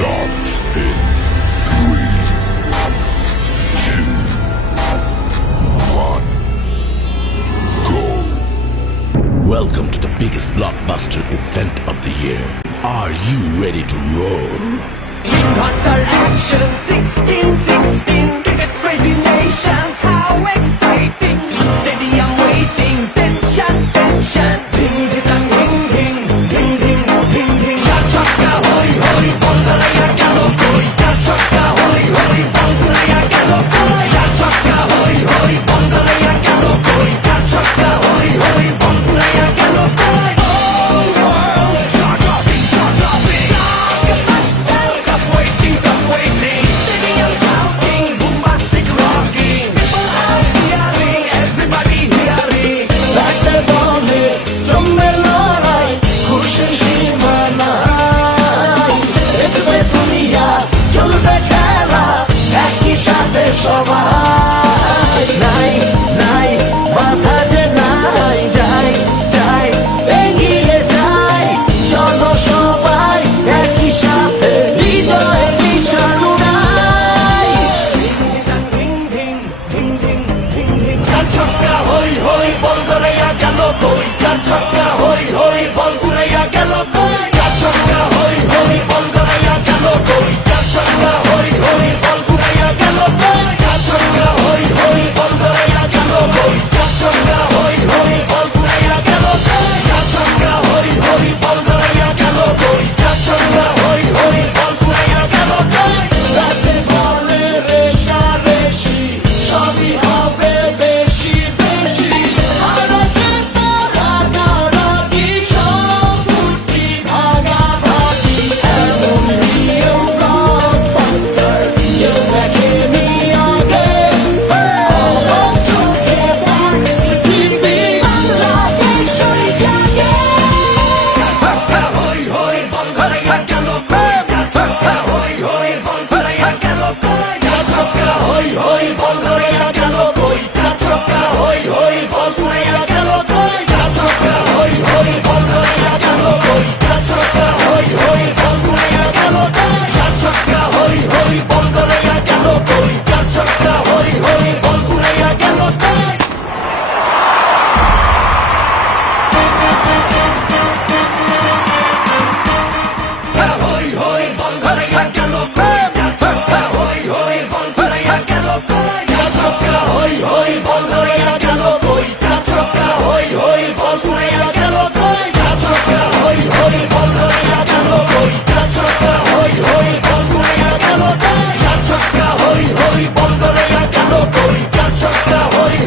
starts in three, two, one, go. Welcome to the biggest blockbuster event of the year. Are you ready to roll? Cut action 1616. চলবে খেলা একই সাথে সবাই নাই নাই মাথা যে নাই যাই যাই এগিয়ে যাই চলো সবাই একই সাথে বিজয় নিশানু নাই চার ছক্কা হই হই বল করে গেল তুই চার ছক্কা হই হই বল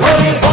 Holy, holy.